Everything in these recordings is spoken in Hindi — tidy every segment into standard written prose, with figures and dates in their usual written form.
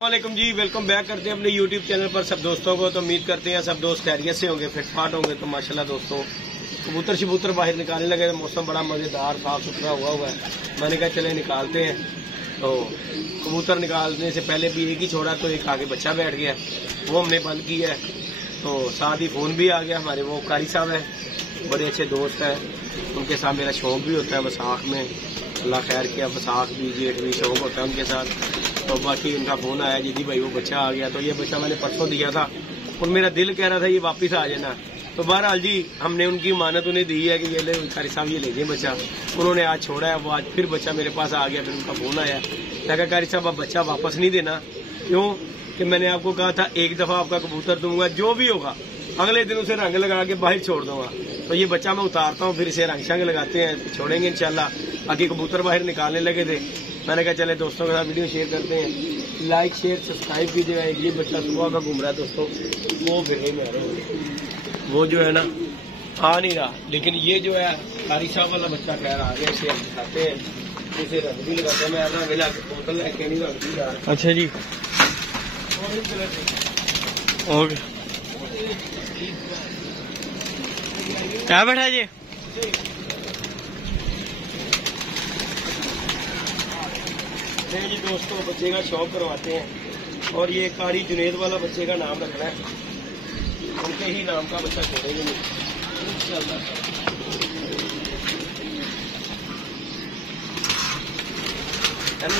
वालेकुम जी, वेलकम बैक करते हैं अपने यूट्यूब चैनल पर सब दोस्तों को। तो उम्मीद करते हैं सब दोस्त खैरियत से होंगे, फिटफाट होंगे। तो माशाल्लाह दोस्तों कबूतर शबूतर बाहर निकालने लगे। मौसम बड़ा मज़ेदार साफ सुथरा हुआ है। मैंने कहा चले निकालते हैं। तो कबूतर निकालने से पहले भी एक ही छोड़ा, तो एक आगे बच्चा बैठ गया, वो हमने बंद किया है। तो साथ ही फ़ोन भी आ गया हमारे, वो कारी साहब है, बड़े अच्छे दोस्त है। उनके साथ मेरा शौक भी होता है वसाख में, अल्लाह खैर किया, वसाख भी जेठ भी शौक होता है उनके साथ। तो बाकी उनका फोन आया जी भाई वो बच्चा आ गया। तो ये बच्चा मैंने परसों दिया था और मेरा दिल कह रहा था ये वापस आ जाना। तो बहरहाल जी हमने उनकी मानत उन्हें दी है कि ये ले कारी साहब ये ले गए बच्चा। उन्होंने आज छोड़ा है, वो आज फिर बच्चा मेरे पास आ गया। फिर उनका फोन आया, मैं कहा कारी साहब आप बच्चा वापस नहीं देना। क्यों कि मैंने आपको कहा था एक दफा आपका कबूतर दूंगा, जो भी होगा अगले दिन उसे रंग लगा के बाहर छोड़ दूंगा। तो ये बच्चा मैं उतारता हूँ, फिर इसे रंग शंग लगाते हैं, छोड़ेंगे इंशाल्लाह। बाकी कबूतर बाहर निकालने लगे थे, मैंने कहा चले दोस्तों के साथ वीडियो शेयर करते हैं। लाइक शेयर सब्सक्राइब कीजिएगा। ये बच्चा सुबह का घूम रहा है दोस्तों, वो फिर में आ रहे हैं, वो जो है ना आ नहीं रहा। लेकिन ये जो है कारी साहब वाला बच्चा खैर आ गया, इसे हम दिखाते हैं, इसे रंग भी लगाते हैं। मैं रंग ला के बोतल लेके नहीं रंग भी रहा। अच्छा जी, ओके क्या बैठा जी? जी दोस्तों बच्चे का शौक करवाते हैं, और ये कारी जुनेद वाला बच्चे का नाम रखना है, उनके ही नाम का बच्चा छोड़ेंगे इंशाल्लाह।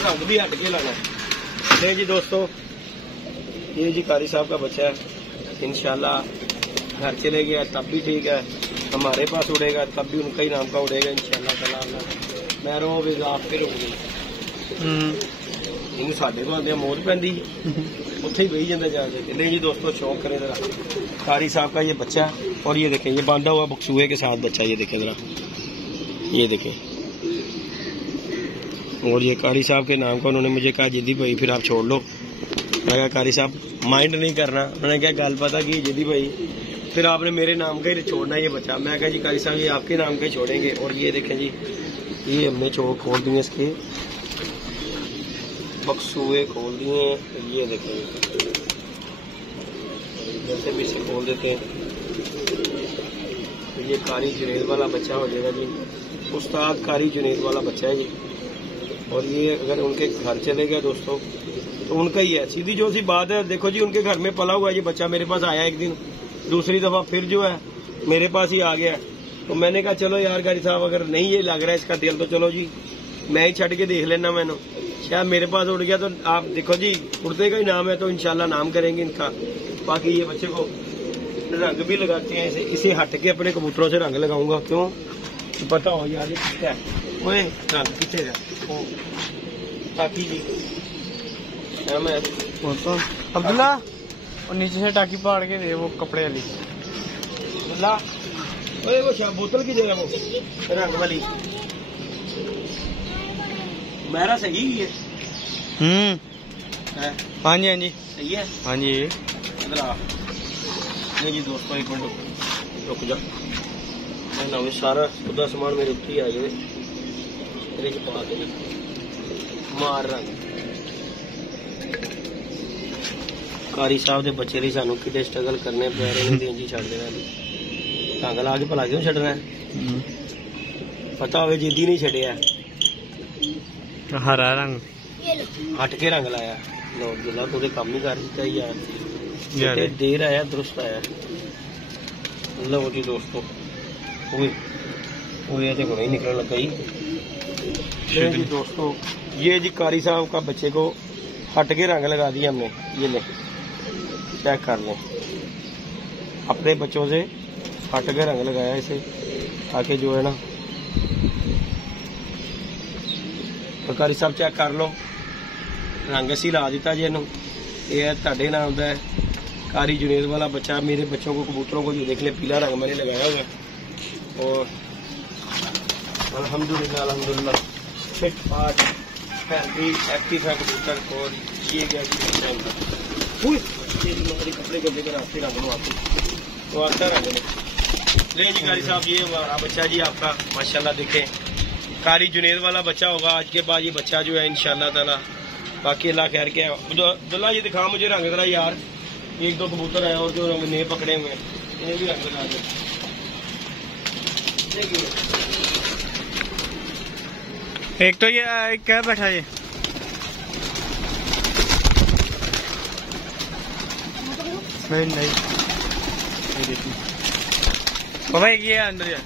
रंग भी हट के लाना है जी दोस्तों। ये जी कारी साहब का बच्चा है, इंशाल्लाह घर चले गया तब भी ठीक है, हमारे पास उड़ेगा तब भी उनका ही नाम का उड़ेगा इंशाल्लाह ताला। मैं रो भी आपके रोगी साढ़े को आते मौत पैंदी उत्थे ही बही जाता जाके। नहीं जी दोस्तों शौक करें जरा। कारी साहब का ये बच्चा, और ये देखें ये बांधा हुआ बक्सूए के साथ बच्चा, ये देखें जरा, ये देखें। और ये कारी साहब के नाम का उन्होंने मुझे कहा जिदी भाई फिर आप छोड़ लो। मैं कहा कारी साहब माइंड नहीं करना। उन्होंने क्या गल पता कि जिदी भाई फिर आपने मेरे नाम का ही छोड़ना ये बच्चा। मैं कहा जी कारी साहब ये आपके नाम का ही छोड़ेंगे। और ये देखें जी ये हमने चौक खोल दिए, इसके बक्सूए खोल दिए। ये देखें जैसे भी इसे खोल देते हैं तो ये कारी जुनेद वाला बच्चा हो जाएगा जी। उस्ताद कारी जुनेद वाला बच्चा है ये। और ये अगर उनके घर चले गया दोस्तों तो उनका ही है, सीधी जो सी बात है। देखो जी उनके घर में पला हुआ ये बच्चा मेरे पास आया एक दिन, दूसरी दफा फिर जो है मेरे पास ही आ गया। तो मैंने कहा चलो यार कारी साहब अगर नहीं ये लग रहा है इसका दिल तो चलो जी मैं ही छड़ के देख लेना। मैंने शायद मेरे पास उड़ गया तो आप देखो जी उड़ते का ही नाम है, तो इंशाल्लाह नाम करेंगे इनका। बाकी ये बच्चे को रंग भी लगाते हैं, इसे हट के अपने कबूतरों से रंग लगाऊंगा। क्यों तो पता हो यार ये कितना है, ओए रंग कितने है ताकि जी मैं अब्दुल्ला और नीचे से टाकी पाड़ के दे वो कपड़े वाली। ओए वो बोतल की जगह वो रंग वाली मेरा सही है। हाँ जी हाँ जी सही है। हाँ जी इधर आ। नहीं जी दोस्तों एक मिनट रुक जा, ना सारा खुदा सामान मेरे उत्ते ही आ जाए, मेरे च पा के मार रंग। कारी साहब के बच्चे लिए सानू कितने स्ट्रगल करने पै रहे हैं, जी छड़ देना ढंग ला के भला क्यों छड़ना है, पता हो जिद्दी नहीं छड़िया। हरा रंग हट के रंग लाया। लो अब्दुल्ला तू काम ही कर दिता यार, देर आया दुरुस्त आया। लो जी दोस्तों तो ही निकलने लगा जी दोस्तों। ये जी कारी साहब का बच्चे को हट के रंग लगा दिया हमने। ये ले चेक कर लें, अपने बच्चों से हट के रंग लगाया इसे, ताकि जो है ना तो कारी साहब चेक कर लो रंग असी ला दिता जी इनू। ये ਤੁਹਾਡੇ नाम का है कारी जुनेद वाला बच्चा। मेरे बच्चों को कबूतरों को ये देख ले पीला रंग मैंने लगाया हुआ है। और अल्हम्दुलिल्लाह अल्हम्दुलिल्लाह फिट फाट हेल्दी एक्टिव है कबूतर। और ये गया कपड़े को लेकर आते रंग लो आपको तो आता रंग ले जी कारी साहब। ये हमारा बच्चा जी आपका माशाल्लाह देखें कारी जुनेद वाला बच्चा होगा आज के बाद। ये बच्चा जो है इंशाल्लाह ताला बाकी अल्लाह खैर क्या है। अब्दुल्ला ये दिखा मुझे रंग करा यार, एक दो कबूतर है और जो रंग नए पकड़े हुए हैं इन्हें भी रंग लगा दे। एक तो ये क्या बैठा ये नहीं बाबा एक ये अंदर यार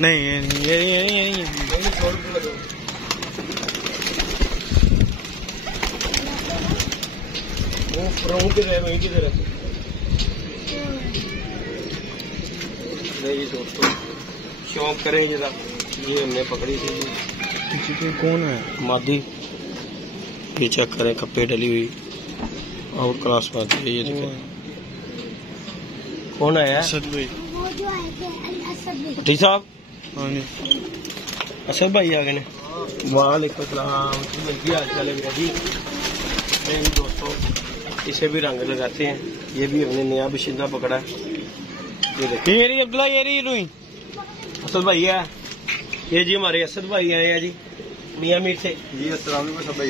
नहीं ये नहीं वो किधर है किधर है नहीं दोस्तों शौक करें जरा। ये हमने पकड़ी थी कौन है मादी, ये चेक करें कप्पे डली हुई आउट क्लास मादी है। ये देखें कौन आया ठीक साहब असद भाई आ गए। वालेकुम सलाम क्या हाल चाल है जी। दोस्तों इसे भी रंग लगाते हैं, ये भी हमने नया बशिंदा पकड़ा है। ये देखिए ये अब्दुल्ला ये रुई असद भाई है, ये जी हमारे असद भाई आए हैं जी मियाँ मीर से जी। अस्सलाम वालेकुम सब भाई,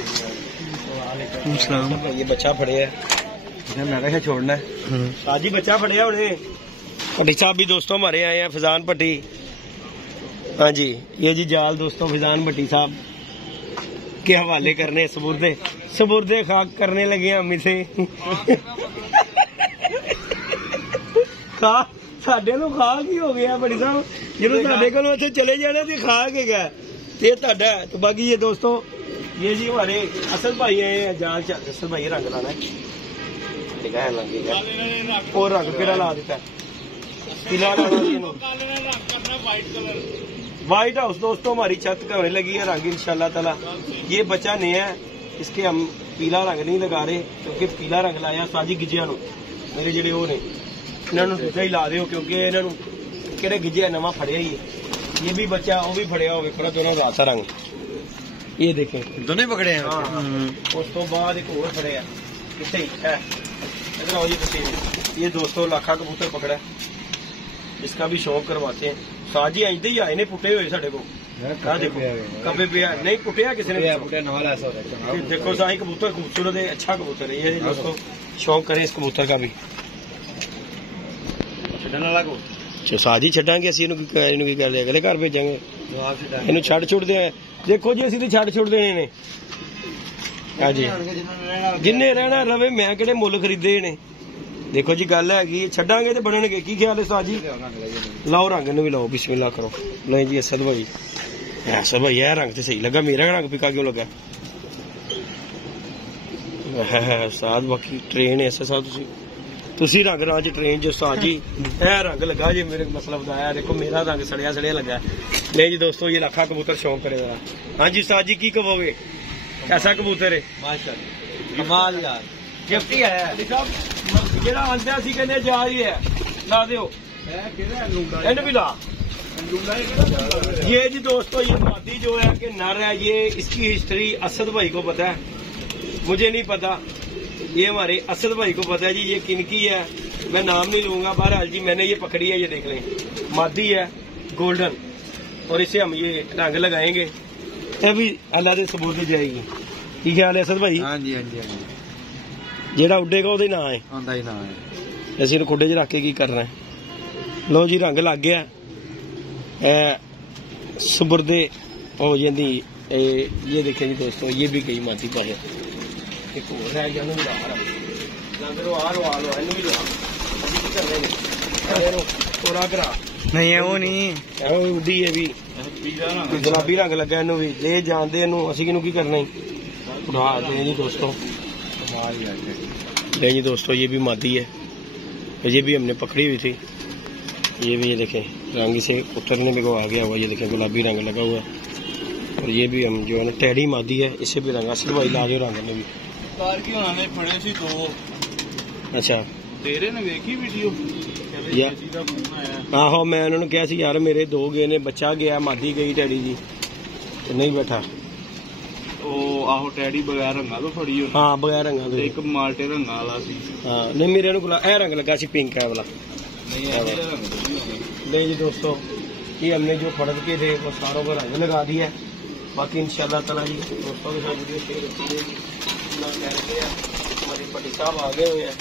ये बच्चा फड़े है मैं छोड़ना है साजी बच्चा फड़े है उन्हें। भट्टी साहब भी दोस्तों हमारे आए हैं, फैजान भट्टी। हाँ जी ये जी जाल दोस्तों फैजान भट्टी साहब के हवाले करने सबुरदे खाक करने लगे हम इसे खा साडे नु खा की हो गया भट्टी साहब, जो साडे को इतने चले जाने तो खा के गया ये ताडा। तो बाकी ये दोस्तों ये जी हमारे असद भाई आए हैं जाल च। असद भाई रंग लाना है लग और रंग केड़ा ला दिता पीला व्हाइट हाउस दोस्तों हमारी छत करने लगी है रंग इंशाल्लाह ताला। ये बच्चा नया है, इसके हम पीला रंग नहीं लगा रहे क्योंकि पीला रंग लाया साजी गिजिया मेरे जेडे वो ने इन्होंने दूजा ही ला दो क्योंकि इन्होंने केड़े गिजिया नवा फड़िया ही है। ये भी बच्चा वो भी फड़िया हो गया दोनों रासा रंग ये देखें दोनों पकड़े हैं। उस तो बाद एक और फड़े कितने है ये दोस्तों लाखा कबूतर पकड़ा है, इसका भी शौक करवाते हैं। साजी आते ही आए ने पुटे हुए साढ़े को देखो कब्बे पे नहीं पुटिया किसी ने देखो साई कबूतर खूबसूरत है अच्छा कबूतर है। ये दोस्तों शौक करें इस कबूतर का भी साजी छड़ांगे असं अगले घर भेजांगे इन छड़ छुड़ते हैं। देखो जी असं तो छड़ छुड़ देने ने हाँ जी जिन्ने रहना रवे मैं किहड़े मुल खरीदे ने। देखो जी गल है छड़ांगे तो बननगे की ख्याल है साजी लाओ रंग भी लाओ बिस्मिल्लाह करो। नहीं जी असद भाई यह रंग तो सही लगा मेरा रंग फिका क्यों लगा साद बाकी ट्रेन है साहब तुसी रंग राज ट्रेन जो साजी यह रंग लगा जी मेरे मसला बताया। देखो मेरा रंग सड़िया लगा। नहीं जी दोस्तों ये लाखा कबूतर शौक करे जरा। हाँ जी साजी की कहोगे कैसा कबूतर है कमाल यार गिफ्ट ही है जेड़ा आंदे असी कहने जा रही है ला दियो इन भी ला। ये जी दोस्तों ये मादी जो है कि नर है ये इसकी हिस्ट्री असद भाई को पता है मुझे नहीं पता, ये हमारे असद भाई को पता है जी ये किनकी है मैं नाम नहीं लूंगा। बहरहाल जी मैंने ये पकड़ी है, ये देख लें मादी है गोल्डन और इसे हम ये रंग लगाएंगे ये भी अल्लाह के सबूत जाएगी। की ख्याल है असद भाई? हाँ जी हाँ जी हाँ जी जेड़ा उडेगा ਉਹਦਾ ਨਾਂ है ਆਂਦਾ ਹੀ ਨਾਂ ਹੈ ਅਸੀਂ ਇਹਨੂੰ ਖੁੱਡੇ 'ਚ ਰੱਖ ਕੇ ਕੀ ਕਰਨਾ ਹੈ। ਲਓ ਜੀ ਰੰਗ ਲੱਗ ਗਿਆ सुबुरदे हो जाती। ये देखें जी दोस्तों ये भी गई मादी पर एक और है भी नहीं है वो नहीं उड्डी है भी गुलाबी रंग लगा इनू भी ले जानते इनू असं की करना ही उड़ा दें जी दोस्तों। ले जी दोस्तों ये भी मादी है, ये भी हमने पकड़ी हुई थी। ये भी ये देखें रंग से उतरने में को आ गया हुआ, ये देखें गुलाबी रंग लगा हुआ है। और ये भी हम जो है ना टेढ़ी मादी है इसे भी रंग असली भाई ला दो रंग ने भी फड़े सी दो। अच्छा तेरे ने देखी वीडियो आहो मैं उन्होंने कहा सी यार मेरे दो गए ने बच्चा गया मादी गई टैडी जी तो नहीं बैठा आहो टैडी बगैर रंगा तो फड़ी हाँ बगैर रंगा तो एक माल्टे रंगा वाला सी हाँ नहीं मेरे रंग लगा सी पिंक है वाला नहीं जी दोस्तों ये हमने जो फड़क के थे वो सारों को रंग लगा दिया बाकी इंशाल्लाह ताला जी दोस्तों के साथ वीडियो शेयर होती रहेगी। ना कह रहे हैं हमारे पट्टी साहब आ गए हुए हैं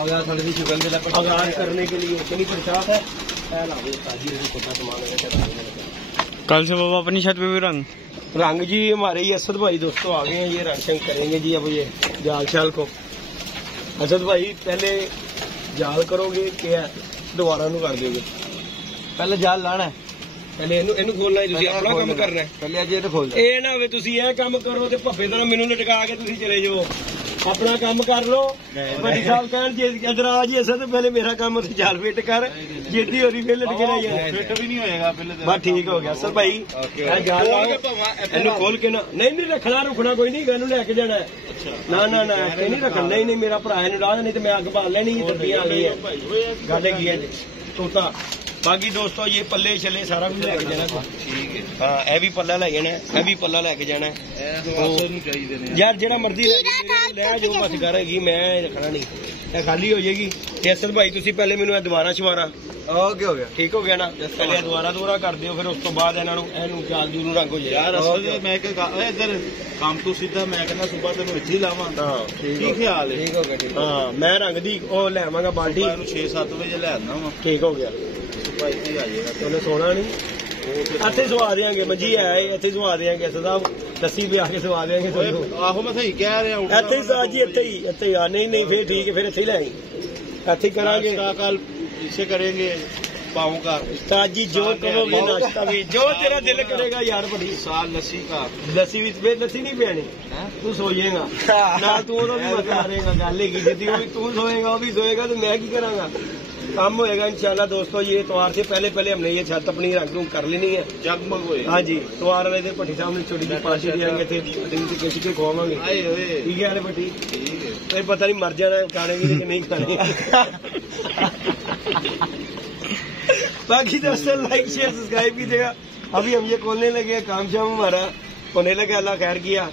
आगाज थोड़ी सी शुगर आगाज करने के लिए इतनी परेशान है। कल से बाबा अपनी छत पे भी रंग जी हमारे ही असद भाई दोस्तों आ गए हैं, ये रंग शंग करेंगे जी। अब ये जाल शाल को असद भाई पहले जाल करोगे क्या दोबारा नु कर दोगे? पहले जाल लाना है, पहले ਇਹਨੂੰ ਖੋਲਣਾ ਹੈ, ਤੁਸੀਂ ਆਪਣਾ ਕੰਮ ਕਰਨਾ ਹੈ। पहले अजे तो खोल ਇਹ ਨਾ ਹੋਵੇ ਤੁਸੀਂ ਇਹ ਕੰਮ ਕਰੋ ਤੇ ਭੱਬੇ ਤਰ੍ਹਾਂ ਮੈਨੂੰ ਲਟਕਾ ਕੇ ਤੁਸੀਂ ਚਲੇ ਜਾਓ। अपना काम कर लो। बड़ी साहब कहन अंदर आ जी ऐसा तो पहले मेरा काम उसे जाल फिट कर जेटी हो रही फिर लटके रह जाए फिट भी नहीं होएगा पहले बस ठीक हो गया सर भाई जाल खोल के ना नहीं रखना रुकना कोई नहीं गल लेके जाना है ना ना ना नहीं रखना नहीं मेरा भरा ला नहीं तो मैं अग बाल लेनी तब्बियां आ गई है गल की तोता। बाकी दोस्तों ये पल्ले छले सारा कुछ लेके जाना ठीक है। हाँ यह भी पल्ला लै जाना है भी पल्ला लेके जाना है यार जेड़ा मर्जी लै जाओ बस घर हैगी मैं रखना नहीं खाली हो जाएगी। असर भाई तुसी पहले मैनू दोबारा शवारा ओके हो गया ठीक हो गया ना पहले दोबारा कर दियो फिर उस तो बाद इन्हों जाल जूल रंग हो जाए। मैं इधर काम तो सीधा मैं कहना सुबह तेन इथे लावा ठीक ख्याल है ठीक हो गया। हाँ मैं रंग दी लैवागा बाल्टी 6-7 बजे ले आना वा ठीक हो गया सोना नहीं इथे सवा देंगे मंजी है इथे सवा देंगे साहब दसी भी आके सवा देंगे आहो मैं सही कह रहा हूं इथे ही साज जी इथे ही नहीं फिर ठीक है फिर इथे ले इथे करांगे कल इसे करेंगे पाऊं का उस्ताद जी जो करोगे नाश्ता भी जो तेरा दिल करेगा यार बड़ी साल लस्सी का लस्सी भी लस्सी नहीं पियानी तू सोएगा ना तू भी मत मारेगा गल ही तू सोएगा वो भी सोएगा तो मैं की करांगा काम होएगा इंशाल्लाह। दोस्तों ये इतवार से पहले हमने ये छत अपनी रंग कर लेनी है जगमग होएगा। हाँ जी इतवार वाले दिन भट्टी साहब ने छोटी सी पार्टी देंगे के खुआवांगे ठीक है भट्टी तो पता नहीं मर जाना खाने की कि नहीं खाने। बाकी दोस्तों लाइक शेयर सब्सक्राइब कीजिएगा। अभी हम ये खोलने लगे काम शाम हमारा होने लगे अल्लाह खैर किया।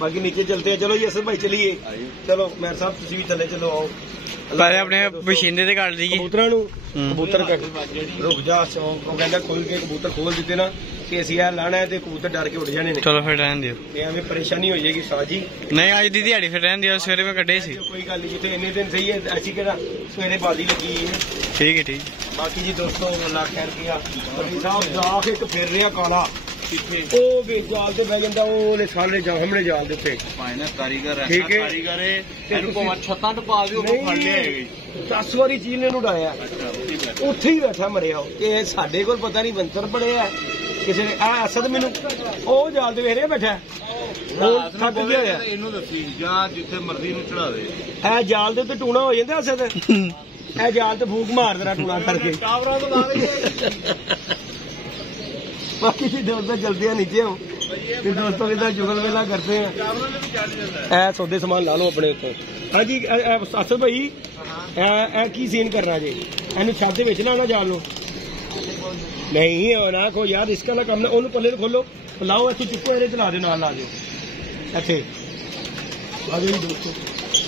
बाकी नीचे चलते हैं चलो ये असर भाई चलिए चलो मेरे साहब तुम भी चले चलो आओ पहले अपने मशीने ते काट दी कबूतर कबूतर रुक जा कहता खोल के कबूतर खोल दिते ना कि असं यार लाना है तो कबूतर डर के उठ जाने चलो फिर रहन दियो एवं परेशानी हो जाएगी साजी नहीं अज दी दिहाड़ी फिर रहन दियो सवेरे में कड्डे सी कोई गल नहीं जिथे इन्ने दिन सही है ऐसी कि सवेरे बाजी लगी है ठीक है ठीक। बाकी जी दोस्तों अल्लाह खैर किया साहब एक फिर रहा काला जाल से बह जाता सारे हमने जाल दे कारीगर ठीक है 10 वारी चील ने उड़ाया उत्थे ही बैठा मरिया कि साडे कोल पता नहीं बंतर बड़े है किसी ने असद मैनू जाल ते वेख बैठा थक गया जिथे मर्जी चढ़ा दे जाल दे टूना हो जाता असद जाल ते फूक मार देना टूना करके। बाकी जी दोस्तों चलते हैं नीचे हम दोस्तों के साथ जुगल मेला करते हैं सौदे सामान ला लो अपने उत्ते। हाँ जी असर भाई की सीन करना जी एनू छत दे विच लाना जाल लो नहीं ना को यार इसका ना काम ओनू पल्ले खोलो लाओ इतने चुको इन्हें चला दो नाल ला दो इथे आ जाओ दोस्तों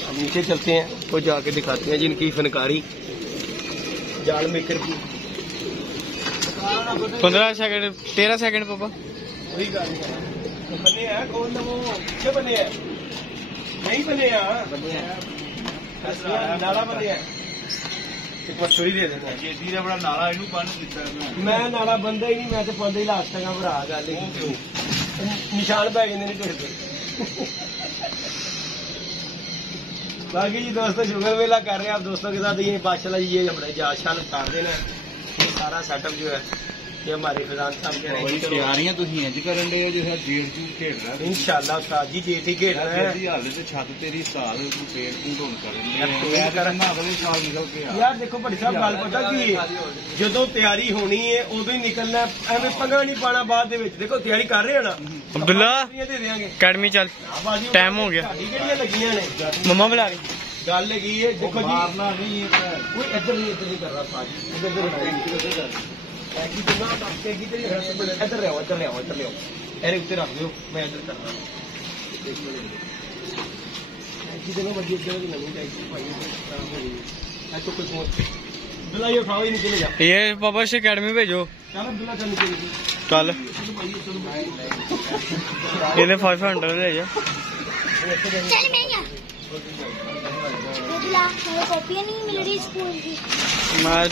हम नीचे चलते हैं तो जाके दिखाते हैं जिनकी फनकारी जाल मेकर की 15 सेकंड 13 सेकंड पापा वही बने हैं कौन वो अच्छे बने हैं नहीं बने हैं नाला बने हैं एक बार छोड़ी दे देना धीरे बड़ा नाला इनू पानी दिता मैं नाला बंदा ही नहीं मैं तो पांदा ही लास्ट तक भरा गल निशान पै गए नहीं ढिड बाकी जी दोस्तों शुगर मेला कर रहे हैं आप दोस्तों के साथ ये माशाल्लाह ये अपने जाल शाल उतार देना ये सारा सेटअप जो है ये हमारे फिजान साहब के तैयारियां तुसीं इंज करन दे हो जिसे जेठ जूठ खेड रहा इंशाल्लाह उस्ताद जी जेठ ही खेड रहे हैं हाल ते छत तेरी साल तू पेड़ ढूंढ करन दे करना अगले साल निकल के यार देखो भट्टी साहब गल पता की जदों तैयारी होनी है उदों ही निकलना एवं पंगा नहीं पाना बाद दे विच देखो तैयारी कर रहे हैं ना अब्दुल्ला दे देंगे अकेडमी चल टाइम हो गया लगियां ने मम्मा बुला रही गल लगी है देखो जी मारना नहीं कोई इधर नहीं कर रहा साज इधर इधर ले आओ अरे उत्ते रख दो मैं इधर करना नवी तो कोई बिला ये उठाओ ही नीचे ले जा ये पापा से अकेडमी भेजो चलो बिला चल नीचे कल ਇਹਨੇ 500 ले जा चल मैं क्या कॉपियां नहीं मिल रही स्कूल की। मैं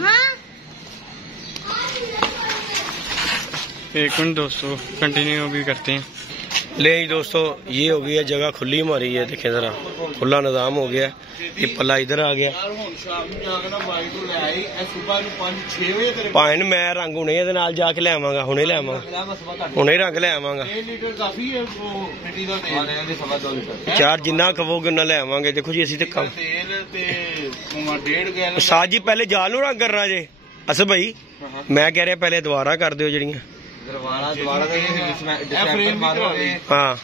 हाँ एक मिनट दोस्तों कंटिन्यू भी करते हैं। ले जी दोस्तों, ये हो गई है जगह खुली हमारी है, देखें जरा खुला निजाम हो गया। ये पल्ला इधर आ गया। भाएं मैं रंग हुणे ਇਹਦੇ ਨਾਲ ਜਾ ਕੇ ਲੈ ਆਵਾਂਗਾ, ਹੁਣੇ ਲੈ ਆਵਾਂਗਾ, ਹੁਣੇ ਰੰਗ ਲੈ ਆਵਾਂਗਾ। ਚਾਰ ਜਿੰਨਾ ਕਹੋਗੇ ਉਹਨਾਂ ਲੈ ਆਵਾਂਗੇ। ਦੇਖੋ ਜੀ ਅਸੀਂ ਤੇ ਕੰਮ ਉਸਤਾਦ ਜੀ ਪਹਿਲੇ ਜਾਲ ਨੂੰ ਰੰਗ ਕਰਨਾ ਜੇ। ਅਸਲ ਭਾਈ ਮੈਂ ਕਹਿ ਰਿਹਾ ਪਹਿਲੇ ਦੁਬਾਰਾ ਕਰ ਦਿਓ ਜਿਹੜੀਆਂ हाँ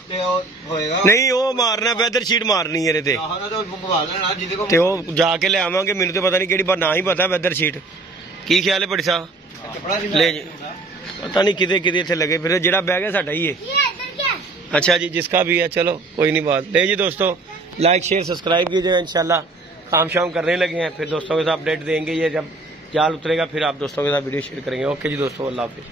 नहीं वो मारना वैदर शीट मारनी है ते वो जाके ले आवांगे। मैनू तो पता नहीं केड़ी बार ना ही पता वैदर शीट की ख्याल है बड़ी साहब ले पता नहीं किते किते इत्थे लगे फिर जेड़ा बैग है साडा ही है। अच्छा जी जिसका भी है चलो कोई नहीं बात। नहीं जी दोस्तों लाइक शेयर सब्सक्राइब कीजिएगा। इंशाल्लाह काम शाम करने लगे हैं, फिर दोस्तों के साथ अपडेट देंगे। ये जब जाल उतरेगा फिर आप दोस्तों के साथ वीडियो शेयर करेंगे। ओके जी दोस्तों, अल्लाह हाफिज़।